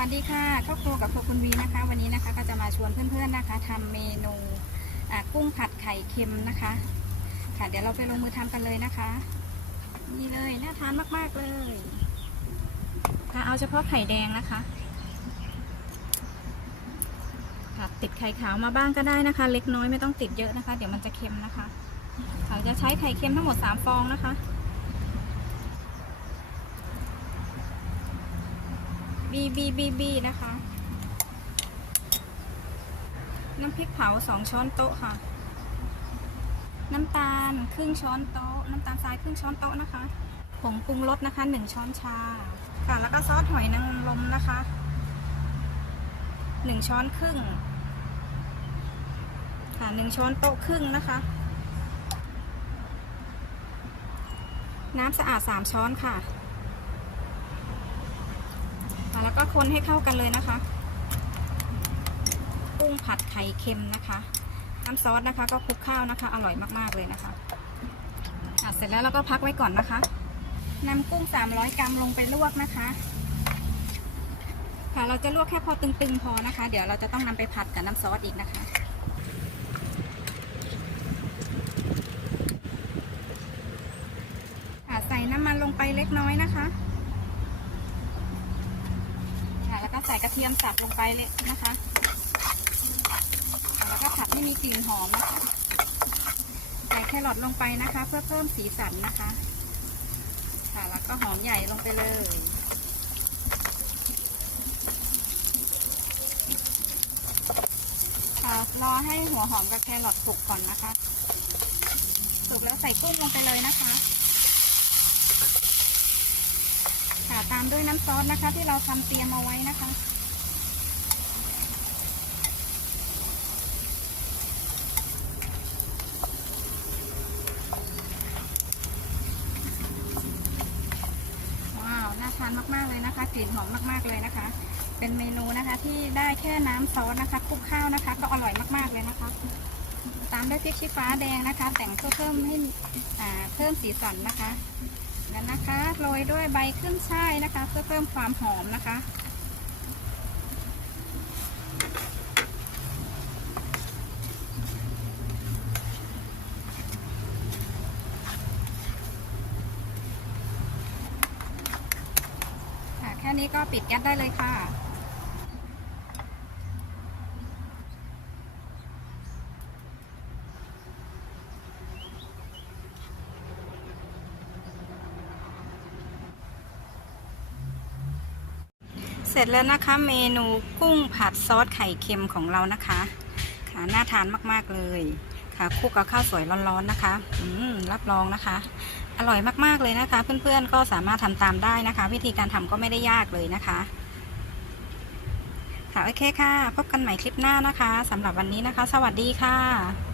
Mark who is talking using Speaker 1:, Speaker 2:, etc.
Speaker 1: วัสดีค่ะครอบครัวกับครัวคุณวีนะคะ วันนี้นะคะก็จะมาชวนเพื่อนๆนะคะทำเมนูกุ้งผัดไข่เค็มนะคะ ค่ะเดี๋ยวเราไปลงมือทำกันเลยนะคะนี่เลยน่าทานมากๆเลยค่ะเอาเฉพาะไข่แดงนะคะค่ะติดไข่ขาวมาบ้างก็ได้นะคะ เล็กน้อยไม่ต้องติดเยอะนะคะ เดี๋ยวมันจะเค็มนะคะเราจะใช้ไข่เค็มทั้งหมดสามฟองนะคะ บีบีบีบีนะคะ น้ำพริกเผาสองช้อนโต๊ะค่ะ น้ำตาลครึ่งช้อนโต๊ะ น้ำตาลทรายครึ่งช้อนโต๊ะนะคะ ผงปรุงรสนะคะหนึ่งช้อนชา ค่ะ แล้วก็ซอสหอยนางรมนะคะหนึ่งช้อนครึ่ง ค่ะหนึ่งช้อนโต๊ะครึ่งนะคะ น้ำสะอาดสามช้อนค่ะค่ะ แล้วก็คนให้เข้ากันเลยนะคะกุ้งผัดไข่เค็มนะคะ น้ำซอสนะคะ ก็คลุกข้าวนะคะ อร่อยมากๆเลยนะคะอะเสร็จแล้วเราก็พักไว้ก่อนนะคะนำกุ้ง 300 กรัมลงไปลวกนะคะ ค่ะเราจะลวกแค่พอตึงๆพอนะคะ เดี๋ยวเราจะต้องนำไปผัดกับน้ำซอสอีกนะคะค่ะใส่น้ำมันลงไปเล็กน้อยนะคะ ค่ะแล้วก็ ใส่กระเทียมสับลงไปเลยนะคะ แล้วก็ผัดให้มีกลิ่นหอมนะคะใส่แครอทลงไปนะคะ เพื่อเพิ่มสีสันนะคะ ค่ะแล้วก็หอมใหญ่ลงไปเลยค่ะรอให้หัวหอมกับแครอทสุกก่อนนะคะ สุกแล้วใส่กุ้งลงไปเลยนะคะ ค่ะ ตามด้วยน้ำซอสนะคะ ที่เราทำเตรียมเอาไว้นะคะ ว้าว น่าทานมากๆเลยนะคะกลิ่นหอมมากๆเลยนะคะ เป็นเมนูนะคะที่ได้แค่น้ำซอสนะคะคลุกข้าวนะคะ ก็อร่อยมากๆเลยนะคะ ตามด้วยพริกชี้ฟ้าแดงนะคะ แต่งเพื่อเพิ่มให้อ่าเพิ่มสีสันนะคะ แล้วนะคะโรยด้วยใบขึ้นช่ายนะคะ เพื่อเพิ่มความหอมนะคะค่ะแค่นี้ก็ปิดแก๊สได้เลยค่ะ เสร็จแล้วนะคะเมนูกุ้งผัดซอสไข่เค็มของเรานะคะ ค่ะน่าทานมากๆเลยค่ะคลุกกับข้าวสวยร้อนๆนะคะอืมรับรองนะคะ อร่อยมากๆเลยนะคะ เพื่อนๆก็สามารถทำตามได้นะคะ วิธีการทำก็ไม่ได้ยากเลยนะคะ ค่ะโอเคค่ะ พบกันใหม่คลิปหน้านะคะสำหรับวันนี้นะคะ สวัสดีค่ะ